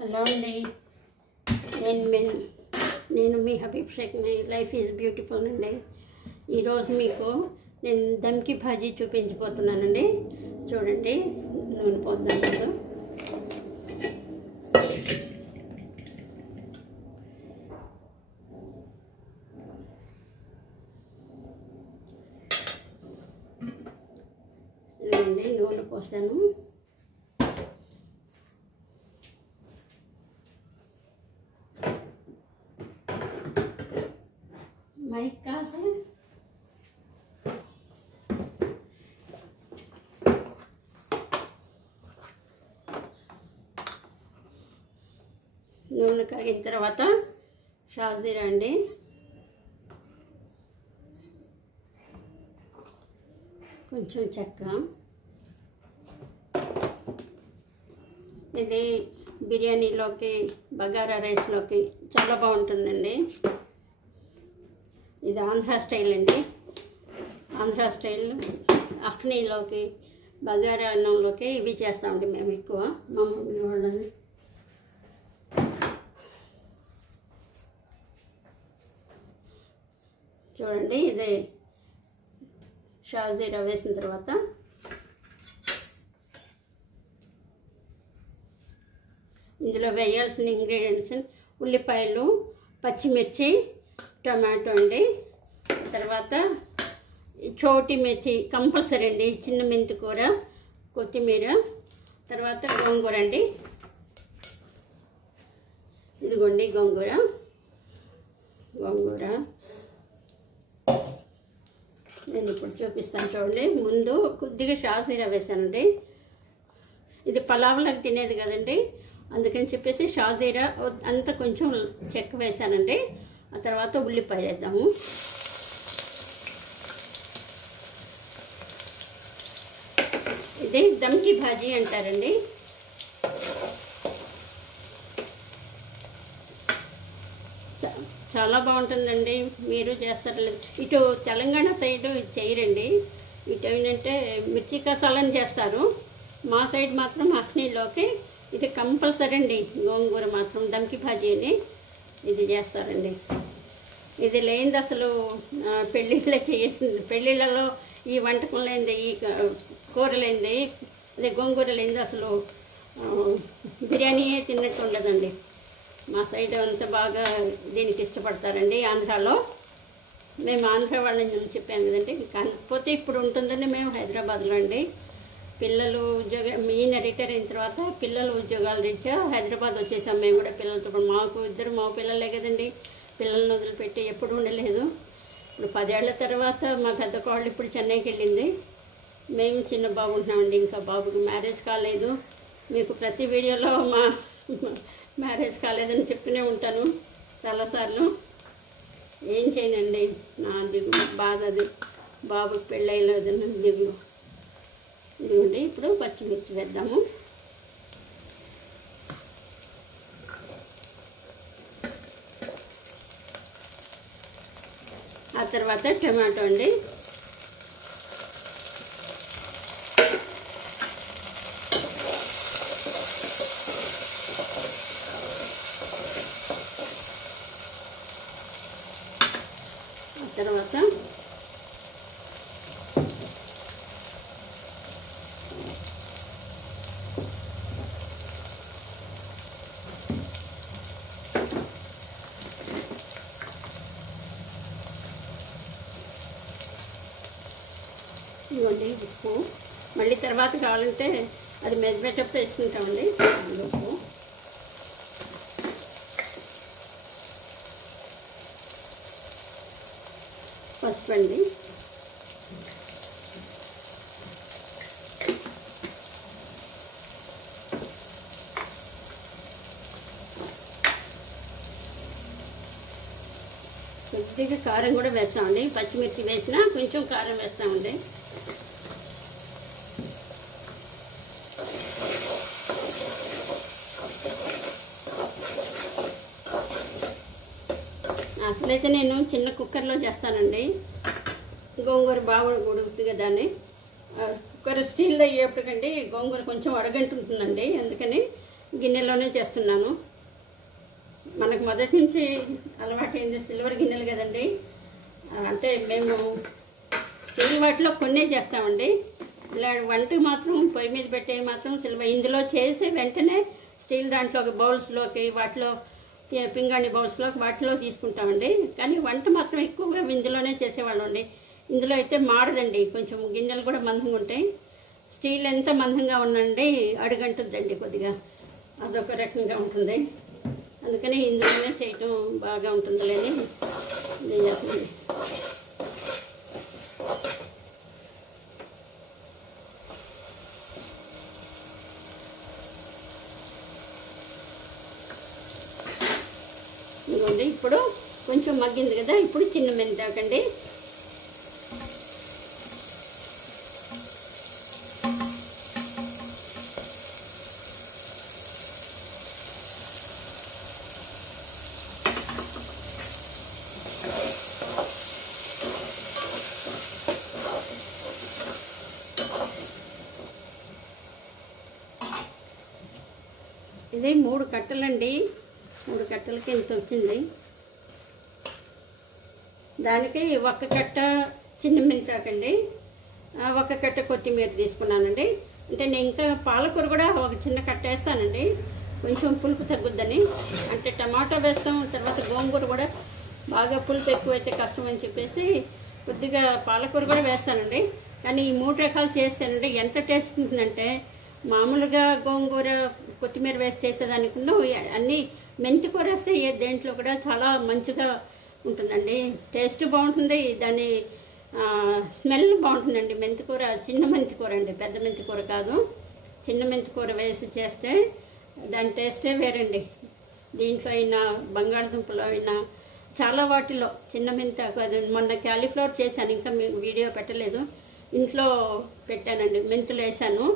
Hello అండి. నేను మీ Habib షేఖ్ని. Life is beautiful అండి. ఈరోజు మీకు నేను దమ్కి భాజీ చూపించబోతున్నానండి. చూడండి, నూనె పోద్దాం ముందు. ఇదండి నూనె పోసాను. माइक कहाँ से? నూనె కాగిన తర్వాత షాజీరా అండి. కొంచెం చెక్క. ఇది బిర్యానీలోకి, బగారా రైస్లోకి చాలా బాగుంటుందండి. ఇది ఆంధ్ర స్టైల్ అండి. ఆంధ్ర స్టైల్ అఫ్నీలోకి, బగారా అన్నంలోకి ఇవి చేస్తామండి మేము ఎక్కువ, మా మమ్మీ వాళ్ళని. చూడండి, ఇది షాజీరా వేసిన తర్వాత ఇందులో వేయాల్సిన ఇంగ్రీడియంట్స్ ఉల్లిపాయలు, పచ్చిమిర్చి, టమాటో అండి. తర్వాత చోటి మెథి కంపల్సరీ అండి, చిన్న మెంతి కూర, కొత్తిమీర, తర్వాత గోంగూర అండి. ఇదిగోండి గోంగూర. నేను ఇప్పుడు చూపిస్తాను చూడండి. ముందు కొద్దిగా షాజీరా వేసానండి. ఇది పలావ్లకు తినేది కదండి, అందుకని చెప్పేసి షాజీరా అంతా కొంచెం చెక్క వేసానండి. ఆ తర్వాత ఉల్లిపాయ వేద్దాము. ఇది దమ్కి భాజీ అంటారండి. చాలా బాగుంటుందండి, మీరు చేస్తారు. ఇటు తెలంగాణ సైడ్ చేయరండి. ఇటు ఏంటంటే మిర్చి కసాలని చేస్తారు. మా సైడ్ మాత్రం అఫ్నీలోకి ఇది కంపల్సరీ అండి. గోంగూర మాత్రం దమ్కి భాజీ అని ఇది చేస్తారండి. ఇది లేనిది అసలు పెళ్ళిళ్ళే చేయండి. పెళ్ళిళ్ళలో ఈ వంటకం లేనిది, ఈ కూర లేనిది, అదే గోంగూర లేనిది అసలు బిర్యానీయే తిన్నట్టు ఉండదండి. మా సైడ్ అంతా బాగా దీనికి ఇష్టపడతారండి. ఆంధ్రాలో మేము ఆంధ్ర వాళ్ళని చెప్పాను కదండి. కాకపోతే ఇప్పుడు ఉంటుందని మేము హైదరాబాద్లో అండి. పిల్లలు ఈయన రిటైర్ అయిన తర్వాత పిల్లలు ఉద్యోగాలు రీత్యా హైదరాబాద్ వచ్చేసాం మేము కూడా పిల్లలతో. మాకు ఇద్దరు మా పిల్లలే కదండి, పిల్లల్ని వదిలిపెట్టి ఎప్పుడు ఉండలేదు. ఇప్పుడు 10 ఏళ్ల తర్వాత మా పెద్ద కోళ్ళు ఇప్పుడు చెన్నైకి వెళ్ళింది. మేము చిన్న బాబు ఉంటున్నామండి. ఇంకా బాబుకి మ్యారేజ్ కాలేదు. మీకు ప్రతి వీడియోలో మా మ్యారేజ్ కాలేదని చెప్తూనే ఉంటాను చాలాసార్లు. ఏం చేయనండి, నా దిగులు బాధ అది. బాబుకి పెళ్ళయ్యలేదని దిగులు. ఇదిగోండి, ఇప్పుడు పచ్చిమిర్చి వేద్దాము. ఆ తర్వాత టమాటో అండి. ఆ తర్వాత ఇవ్వండి ఉప్పు. మళ్ళీ తర్వాత కావాలంటే అది మెదపెట్టప్పుడు వేసుకుంటామండి. ఉప్పు, పసుపు అండి. కొద్దిగా కారం కూడా వేస్తామండి. పచ్చిమిర్చి వేసినా కొంచెం కారం వేస్తామండి. అసలైతే నేను చిన్న కుక్కర్లో చేస్తానండి. గోంగూర బాగా ఉడుకుతుంది కదా అని. కుక్కర్ స్టీల్ది అయ్యేప్పటికండి గోంగూర కొంచెం అడగంటుంటుందండి. అందుకని గిన్నెలోనే చేస్తున్నాను. మనకు మొదటి నుంచి అలవాటైంది సిల్వర్ గిన్నెలు కదండి. అంటే మేము స్టీల్ వాటిలో కొన్నే చేస్తామండి. ఇలా వంట మాత్రం పొయ్యి మీద పెట్టేవి మాత్రం సిల్వర్. ఇందులో చేసే వెంటనే స్టీల్ దాంట్లోకి బౌల్స్లోకి వాటిలో పింగాణి బౌల్స్లోకి వాటిలో తీసుకుంటామండి. కానీ వంట మాత్రం ఎక్కువగా ఇందులోనే చేసేవాళ్ళం అండి. ఇందులో అయితే మాడదండి, కొంచెం గిన్నెలు కూడా మందంగా ఉంటాయి. స్టీల్ ఎంత మందంగా ఉందండి అడుగంటుందండి కొద్దిగా, అదొక రకంగా ఉంటుంది. అందుకని ఇందులోనే చేయటం బాగా ఉంటుందిలేని నేను చేస్తుంది. ఇదిగోండి ఇప్పుడు కొంచెం మగ్గింది కదా, ఇప్పుడు చిన్న మెంతాకండి. ఇది 3 కట్టలండి, 3 కట్టలకి ఇంత వచ్చింది. దానికి 1 కట్ట చిన్న మెంతాకండి, 1 కట్ట కొత్తిమీర తీసుకున్నానండి. అంటే నేను ఇంకా పాలకూర కూడా ఒక చిన్న కట్ట వేస్తానండి, కొంచెం పులుపు తగ్గుద్దని. అంటే టమాటా వేస్తాం, తర్వాత గోంగూర కూడా బాగా పులుపు ఎక్కువైతే కష్టం అని చెప్పేసి కొద్దిగా పాలకూర కూడా వేస్తానండి. కానీ ఈ 3 రకాలు చేస్తానండి ఎంత టేస్ట్ ఉంటుందంటే, మామూలుగా గోంగూర కొత్తిమీర వేసి చేసేదానికన్నా అన్నీ మెంతికూర వేస్తే దేంట్లో కూడా చాలా మంచిగా ఉంటుందండి. టేస్ట్ బాగుంటుంది, దాని స్మెల్ బాగుంటుందండి. మెంతికూర చిన్న మెంతికూర అండి, పెద్ద మెంతికూర కాదు. చిన్న మెంతికూర వేసి చేస్తే దాని టేస్టే వేరండి. దీంట్లో అయినా బంగాళదుంపలో అయినా చాలా వాటిలో చిన్న మెంతాకు. అది మొన్న క్యాలీఫ్లవర్ చేశాను, ఇంకా మీకు వీడియో పెట్టలేదు. ఇంట్లో పెట్టానండి, మెంతులు వేసాను,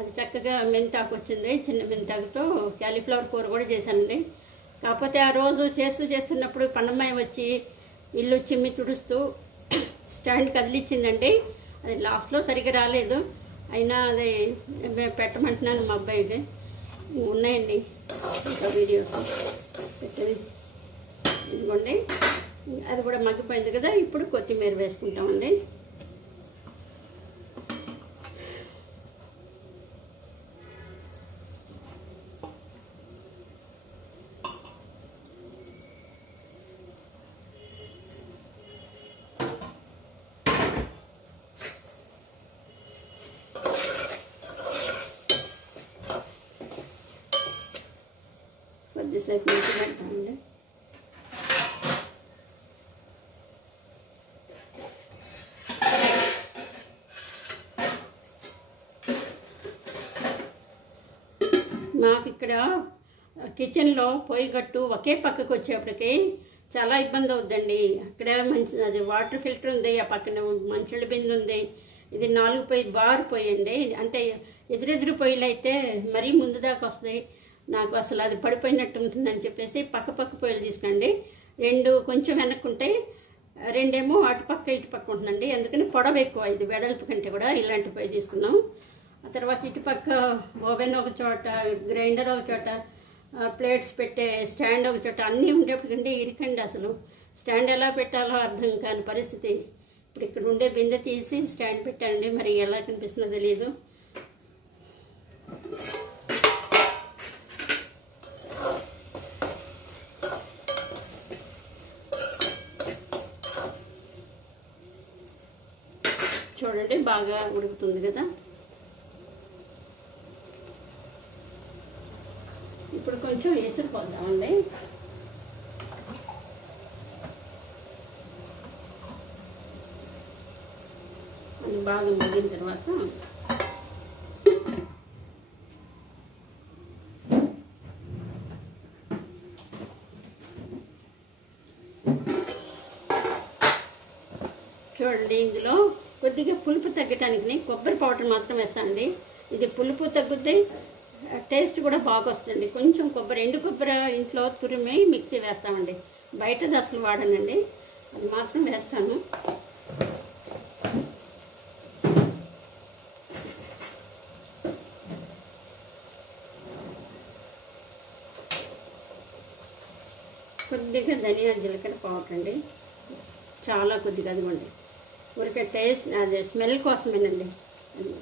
అది చక్కగా మెంతాకు వచ్చింది. చిన్న మెంతాకుతో క్యాలీఫ్లవర్ కూర కూడా చేశానండి. కాకపోతే ఆ రోజు చేస్తున్నప్పుడు పన్నమ్మాయి వచ్చి ఇల్లు చిమ్మి తుడుస్తూ స్టాండ్ కదిలిచ్చిందండి. అది లాస్ట్లో సరిగ్గా రాలేదు, అయినా అది పెట్టమంటున్నాను మా అబ్బాయికి. ఉన్నాయండి ఇంకా వీడియోస్ పెట్టేది. ఇదిగోండి అది కూడా మగ్గిపోయింది కదా, ఇప్పుడు కొత్తిమీర వేసుకుంటామండి. కొద్దిసేపు నుంచి పెడతామండి. మాకు ఇక్కడ కిచెన్లో పొయ్యి గట్టు ఒకే పక్కకు వచ్చేప్పటికి చాలా ఇబ్బంది అవుద్దండి. అక్కడ మంచి అది వాటర్ ఫిల్టర్ ఉంది, ఆ పక్కన మంచిళ్ళ బిందె ఉంది. ఇది 4 పొయ్యి బారు పొయ్యి అండి. అంటే ఎదురెదురు పొయ్యిలు అయితే మరీ ముందు దాకా వస్తాయి, నాకు అసలు అది పడిపోయినట్టు ఉంటుందని చెప్పేసి పక్క పొయ్యిలు తీసుకోండి. 2 కొంచెం వెనక్కుంటాయి, 2 ఏమో అటు పక్క ఇటు పక్క ఉంటుందండి. అందుకని పొడవు ఎక్కువ, ఇది వెడల్పు కంటే కూడా ఇలాంటి పొయ్యి తీసుకున్నాం. ఆ తర్వాత ఇటుపక్క ఓవెన్ ఒక చోట, గ్రైండర్ ఒక చోట, ప్లేట్స్ పెట్టే స్టాండ్ ఒక చోట, అన్నీ ఉండేప్పటికంటే ఇరికండి. అసలు స్టాండ్ ఎలా పెట్టాలో అర్థం కాని పరిస్థితి. ఇప్పుడు ఇక్కడ ఉండే బిందె తీసి స్టాండ్ పెట్టానండి, మరి ఎలా కనిపిస్తుందో తెలియదు. చూడండి బాగా ఉడుకుతుంది కదా. ఇప్పుడు కొంచెం ఎసురు పోద్దామండి. అది బాగా మగ్గిన తర్వాత చూడండి, ఇందులో కొద్దిగా పులుపు తగ్గటానికి కొబ్బరి పౌడర్ మాత్రం వేస్తానండి. ఇది పులుపు తగ్గుద్ది, టేస్ట్ కూడా బాగా వస్తుంది. కొంచెం ఎండు కొబ్బరి ఇంట్లో తురిమి మిక్సీ వేస్తామండి, బయటది అసలు వాడనండి, అది మాత్రం వేస్తాను. కొద్దిగా ధనియాల జీలకర్ర పౌడర్ అండి, చాలా కొద్దిగా అదిగోండి, ఊరికే టేస్ట్ అదే స్మెల్ కోసమేనండి. అది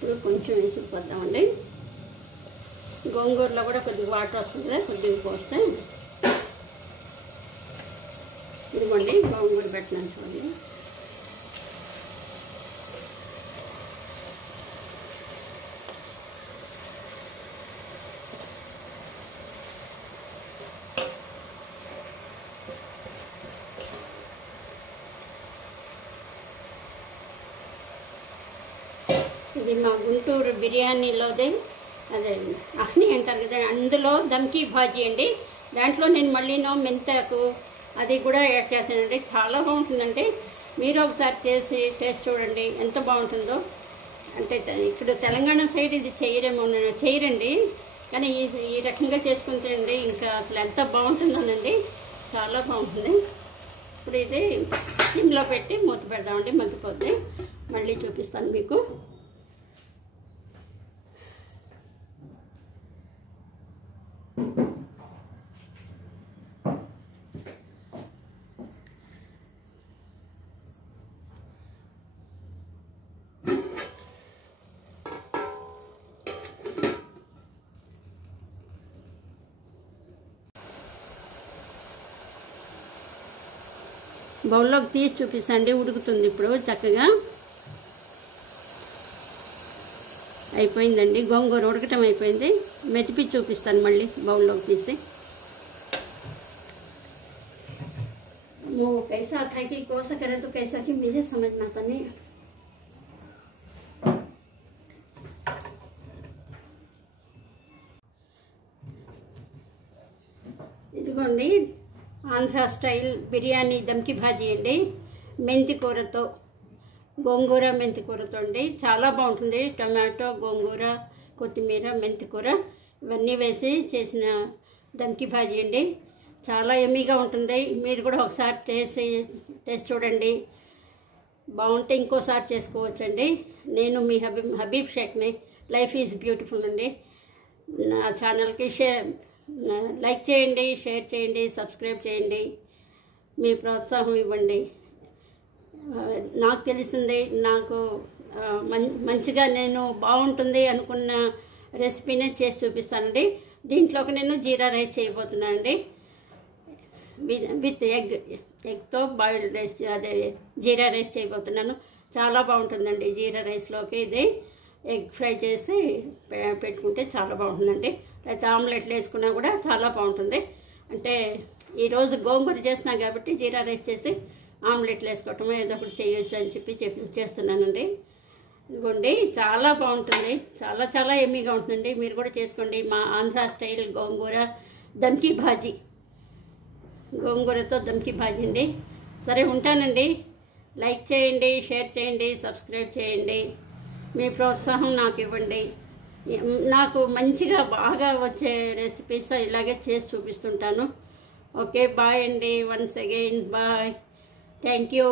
ఇప్పుడు కొంచెం వేసుకుపోద్దామండి. గోంగూరలో కూడా కొద్దిగా వాటర్ వస్తుంది కదా, కొద్దిగా పోస్తే. ఇదిగోండి గోంగూర పెట్టినాను చూడండి. ఇది మా గుంటూరు బిర్యానీలోదే అదే అహ్ని అంటారు కదా, అందులో దమ్కి భాజీ అండి. దాంట్లో నేను మళ్ళీనో మెంతాకు అది కూడా యాడ్ చేశానండి. చాలా బాగుంటుందండి. మీరు ఒకసారి చేసి టేస్ట్ చూడండి ఎంత బాగుంటుందో. అంటే ఇక్కడ తెలంగాణ సైడ్ ఇది చేయరండి, కానీ ఈ రకంగా చేసుకుంటే అండి ఇంకా అసలు ఎంత బాగుంటుందోనండి, చాలా బాగుంటుంది. ఇప్పుడు ఇది సిమ్లో పెట్టి మూత పెడదామండి, మగ్గిపోద్ది. మళ్ళీ చూపిస్తాను మీకు. బౌల్లోకి తీసి చూపిస్తాండి, ఉడుకుతుంది ఇప్పుడు చక్కగా. అయిపోయిందండి, గోంగూర ఉడకటం అయిపోయింది. మెతిపి చూపిస్తాను మళ్ళీ బౌల్లోకి తీసి. वो कैसा था कि कौन सा करे तो कैसा कि मुझे समझ में आता नहीं। ఇదిగోండి ఆంధ్ర స్టైల్ బిర్యానీ దమ్కి భాజీ అండి, మెంతి కూరతో, గోంగూర మెంతి కూరతో అండి. చాలా బాగుంటుంది. టమాటో, గోంగూర, కొత్తిమీర, మెంతి కూర ఇవన్నీ వేసి చేసిన దమ్కి భాజీ అండి. చాలా యమ్మీగా ఉంటుంది. మీరు కూడా ఒకసారి టేస్ట్ చూడండి. బాగుంటే ఇంకోసారి చేసుకోవచ్చండి. నేను మీ హబీబ్ షేక్ని. లైఫ్ ఈజ్ బ్యూటిఫుల్ అండి. నా ఛానల్కి లైక్ చేయండి, షేర్ చేయండి, సబ్స్క్రైబ్ చేయండి. మీ ప్రోత్సాహం ఇవ్వండి. నాకు తెలిసింది, నాకు మంచిగా నేను బాగుంటుంది అనుకున్న రెసిపీనే చేసి చూపిస్తానండి. దీంట్లోకి నేను జీరా రైస్ చేయబోతున్నాను అండి, విత్ ఎగ్తో బాయిల్డ్ రైస్, అదే జీరా రైస్ చేయబోతున్నాను. చాలా బాగుంటుందండి. జీరా రైస్లోకి ఇది ఎగ్ ఫ్రై చేసి పెట్టుకుంటే చాలా బాగుంటుందండి. లేకపోతే ఆమ్లెట్లు వేసుకున్నా కూడా చాలా బాగుంటుంది. అంటే ఈరోజు గోంగూర చేస్తున్నా కాబట్టి జీరా రైస్ చేసి ఆమ్లెట్లు వేసుకోవటం ఏదో ఒకటి చేయొచ్చు అని చెప్పి చేస్తున్నానండి. ఇదిగోండి చాలా బాగుంటుంది. చాలా చాలా ఎమ్మీగా ఉంటుందండి. మీరు కూడా చేసుకోండి. మా ఆంధ్ర స్టైల్ గోంగూర దమ్కి భాజీ, గోంగూరతో దమ్కి భాజీ అండి. సరే ఉంటానండి. లైక్ చేయండి, షేర్ చేయండి, సబ్స్క్రైబ్ చేయండి. మీ ప్రోత్సాహం నాకు ఇవ్వండి. నాకు మంచిగా బాగా వచ్చే రెసిపీస్ ఇలాగే చేసి చూపిస్తుంటాను. ఓకే, బాయ్ అండి. Once again bye. Thank you.